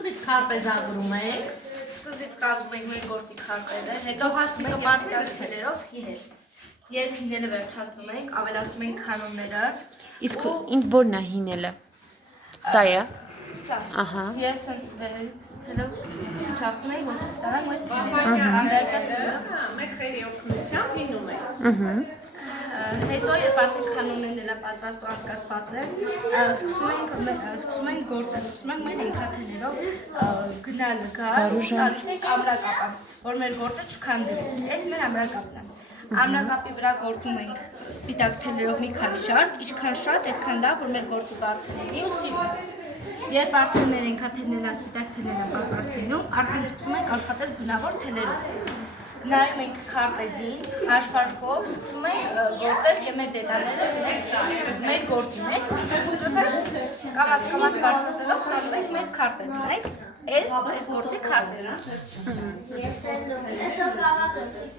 սկզբից քարտեզան գրում եք։ Սկզբից կազմում ենք մեր գործի քարտեզը, հետո հասնում ենք սպիտակ թելերով հինել։ Երբ հինելը վերջացնում ենք, ավելացնում ենք կանոնները։ Իսկ ինձ որն է հինելը։ Սա է։ Սա։ Ահա։ Եվ սենց վերից թելով չասնում ենք, որ ստանանք մեր թելերը։ Ամրակյա թելերով Մեկ խերի օգնությամբ հինում եք։ Հետո երբ արդեն կանոններն էլ պատրաստ ու անցկացված են, սկսում ենք գործել, սկսում ենք մեր ենթաթելերով գնալ գալ, տալիս ենք ամրակապան, որ մեր գործը չքանդվի։ Այս մեր ամրակապն է։ Ամրակապի վրա գործում ենք սպիտակ թելերով մի քանի շարք, ինչքան շատ, այդքան լավ, որ մեր գործը բարձր լինի ու սիրուն։ Երբ արդեն մեր ենթաթելերն սպիտակ թելերը պատրաստ լինում, արդեն սկսում ենք աշխատել բնավոր թելերով։ Նայում ենք քարտեզին, հաշվարկով, սկսում ենք գործել եւ մեր դետալները դնել մեր գործին ենք։ Կամաց բարձրացնելով ստանում ենք մեր քարտեզն ենք։ Այս գործի քարտեզն է։